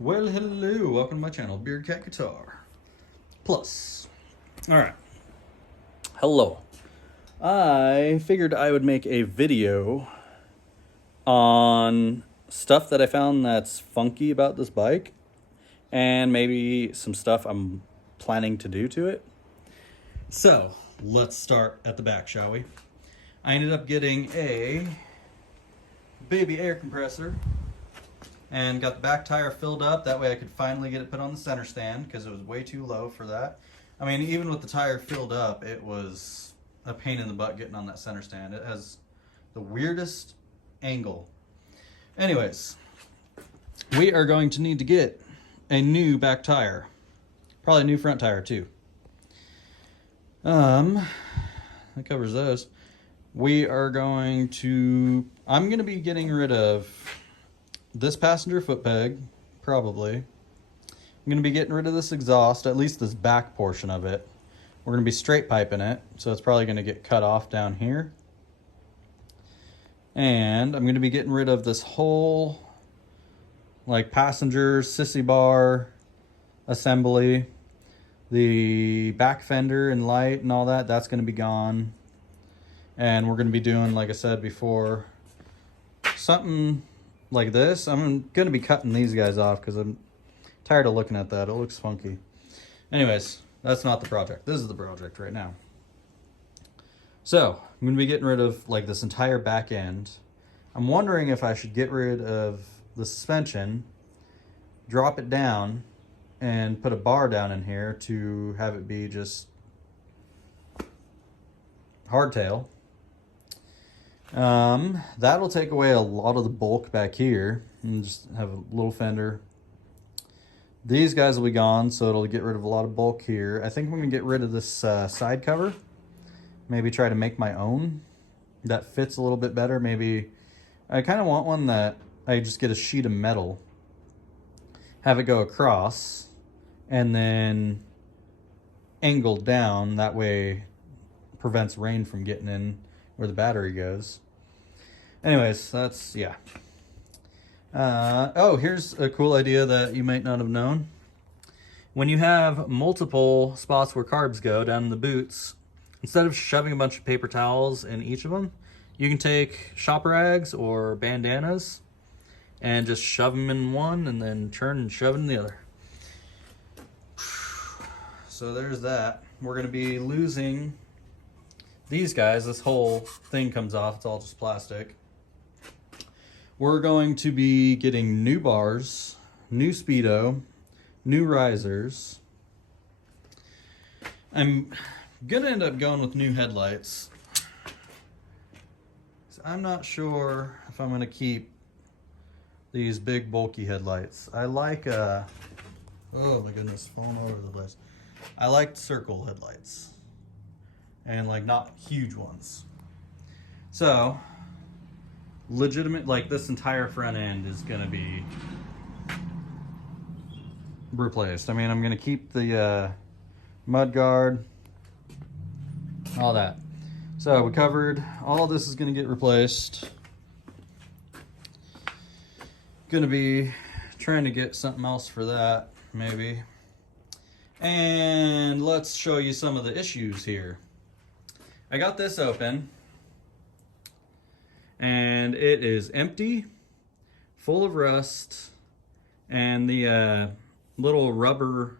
Well, hello, welcome to my channel, Beard Cat Guitar Plus. Alright. Hello. I figured I would make a video on stuff that I found that's funky about this bike, and maybe some stuff I'm planning to do to it. So, let's start at the back, shall we? I ended up getting a baby air compressor and got the back tire filled up. That way I could finally get it put on the center stand because it was way too low for that. I mean, even with the tire filled up, it was a pain in the butt getting on that center stand. It has the weirdest angle. Anyways, we are going to need to get a new back tire. Probably a new front tire too. That covers those. I'm going to be getting rid of this passenger foot peg, probably. I'm going to be getting rid of this exhaust, at least this back portion of it. We're going to be straight piping it, so it's probably going to get cut off down here. And I'm going to be getting rid of this whole, like, passenger sissy bar assembly. The back fender and light and all that, that's going to be gone. And we're going to be doing, like I said before, something like this. I'm going to be cutting these guys off because I'm tired of looking at that. It looks funky. Anyways, that's not the project. This is the project right now. So, I'm going to be getting rid of, like, this entire back end. I'm wondering if I should get rid of the suspension, drop it down, and put a bar down in here to have it be just hardtail. That'll take away a lot of the bulk back here and just have a little fender. These guys will be gone, so it'll get rid of a lot of bulk here. I think I'm going to get rid of this side cover. Maybe try to make my own that fits a little bit better. Maybe I kind of want one that I just get a sheet of metal, have it go across, and then angled down. That way prevents rain from getting in where the battery goes. Anyways, that's, yeah. Oh, here's a cool idea that you might not have known. When you have multiple spots where carbs go down in the boots, instead of shoving a bunch of paper towels in each of them, you can take shop rags or bandanas and just shove them in one and then turn and shove it in the other. So there's that. We're going to be losing these guys. This whole thing comes off. It's all just plastic. We're going to be getting new bars, new speedo, new risers. I'm going to end up going with new headlights. I'm not sure if I'm going to keep these big bulky headlights. I like oh my goodness, falling all over the place. I like circle headlights and, like, not huge ones. So legitimate, like, this entire front end is going to be replaced. I mean, I'm going to keep the mud guard, all that. So we covered all this is going to get replaced. Going to be trying to get something else for that, maybe. And let's show you some of the issues here. I got this open, and it is empty, full of rust, and the little rubber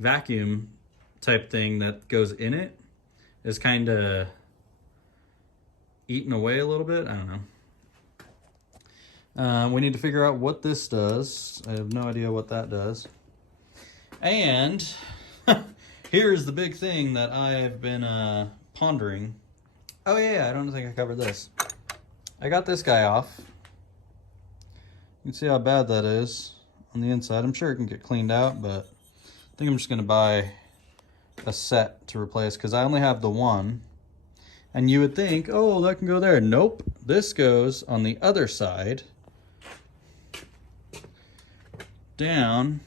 vacuum type thing that goes in it is kind of eating away a little bit. I don't know. We need to figure out what this does. I have no idea what that does. And here's the big thing that I've been pondering. Oh yeah, I don't think I covered this. I got this guy off. You can see how bad that is on the inside. I'm sure it can get cleaned out, but I think I'm just going to buy a set to replace because I only have the one. And you would think, oh, that can go there. Nope. This goes on the other side, down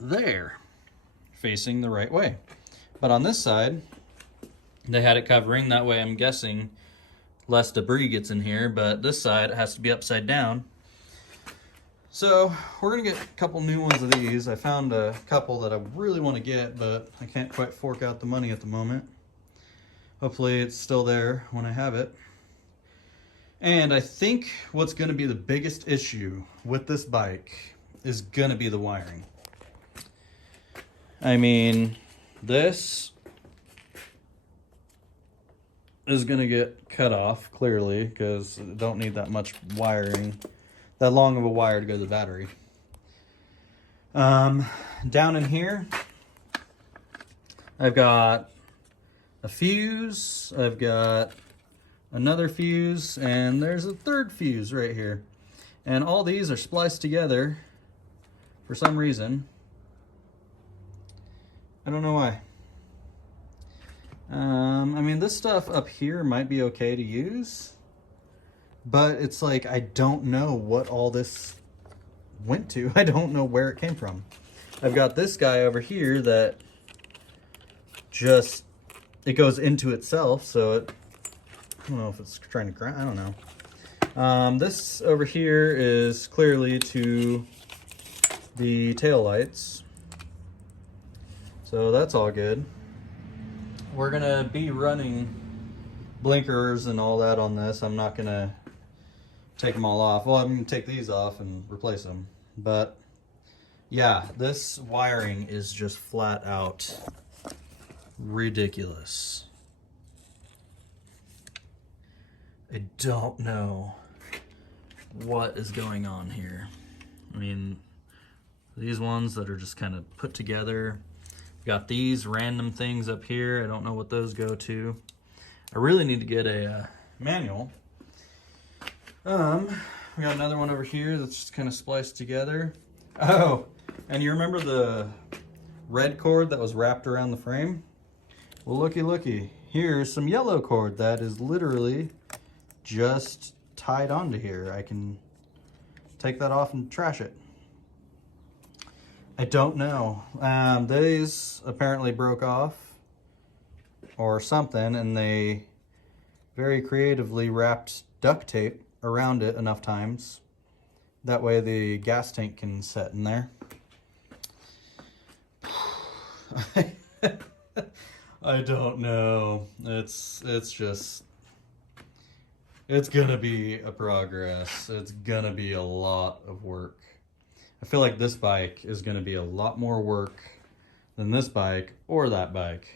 there, facing the right way. But on this side, they had it covering. That way, I'm guessing less debris gets in here. But this side has to be upside down. So we're gonna get a couple new ones of these. I found a couple that I really want to get, but I can't quite fork out the money at the moment. Hopefully it's still there when I have it. And I think what's gonna be the biggest issue with this bike is gonna be the wiring. I mean, this is gonna get cut off clearly because I don't need that much wiring, that long of a wire to go to the battery. Down in here, I've got a fuse, I've got another fuse, and there's a third fuse right here. And all these are spliced together for some reason. I don't know why. I mean, this stuff up here might be okay to use, but it's like, I don't know what all this went to. I don't know where it came from. I've got this guy over here that just, it goes into itself, so it, I don't know if it's trying to grind, I don't know. This over here is clearly to the tail lights, so that's all good. We're gonna be running blinkers and all that on this. I'm not gonna take them all off. Well, I'm gonna take these off and replace them. But yeah, this wiring is just flat out ridiculous. I don't know what is going on here. I mean, these ones that are just kind of put together. Got these random things up here. I don't know what those go to. I really need to get a manual. We got another one over here that's just kind of spliced together. Oh, and you remember the red cord that was wrapped around the frame? Well, looky. Here's some yellow cord that is literally just tied onto here. I can take that off and trash it. I don't know. These apparently broke off or something, and they very creatively wrapped duct tape around it enough times. That way the gas tank can set in there. I don't know. It's gonna be a progress. It's gonna be a lot of work. I feel like this bike is going to be a lot more work than this bike or that bike.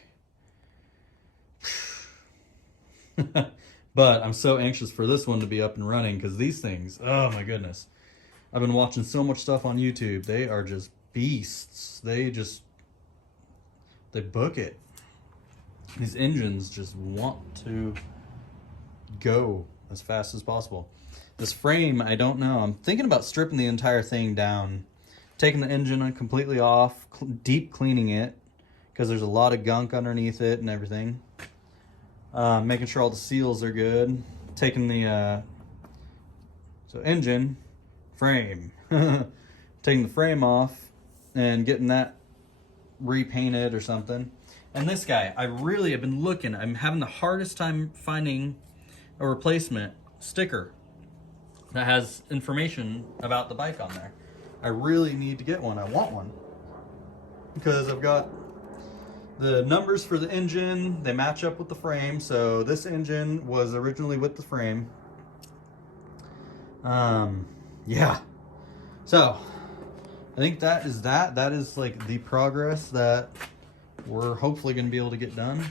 But I'm so anxious for this one to be up and running because these things, oh my goodness. I've been watching so much stuff on YouTube. They are just beasts. They book it. These engines just want to go as fast as possible. This frame, I don't know. I'm thinking about stripping the entire thing down, taking the engine completely off, deep cleaning it, because there's a lot of gunk underneath it and everything. Making sure all the seals are good. Taking the, so engine, frame. Taking the frame off and getting that repainted or something. And this guy, I really have been looking. I'm having the hardest time finding a replacement sticker that has information about the bike on there. I really need to get one. I want one because I've got the numbers for the engine. They match up with the frame. So this engine was originally with the frame. Yeah. So I think that is that. That is like the progress that we're hopefully going to be able to get done.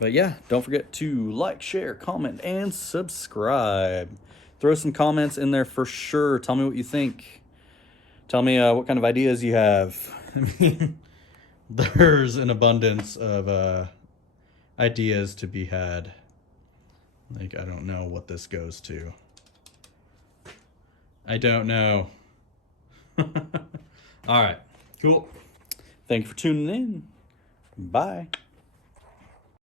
But yeah, don't forget to like, share, comment, and subscribe. Throw some comments in there for sure. Tell me what you think. Tell me what kind of ideas you have. I mean, there's an abundance of ideas to be had. Like, I don't know what this goes to. I don't know. All right, cool. Thank you for tuning in. Bye.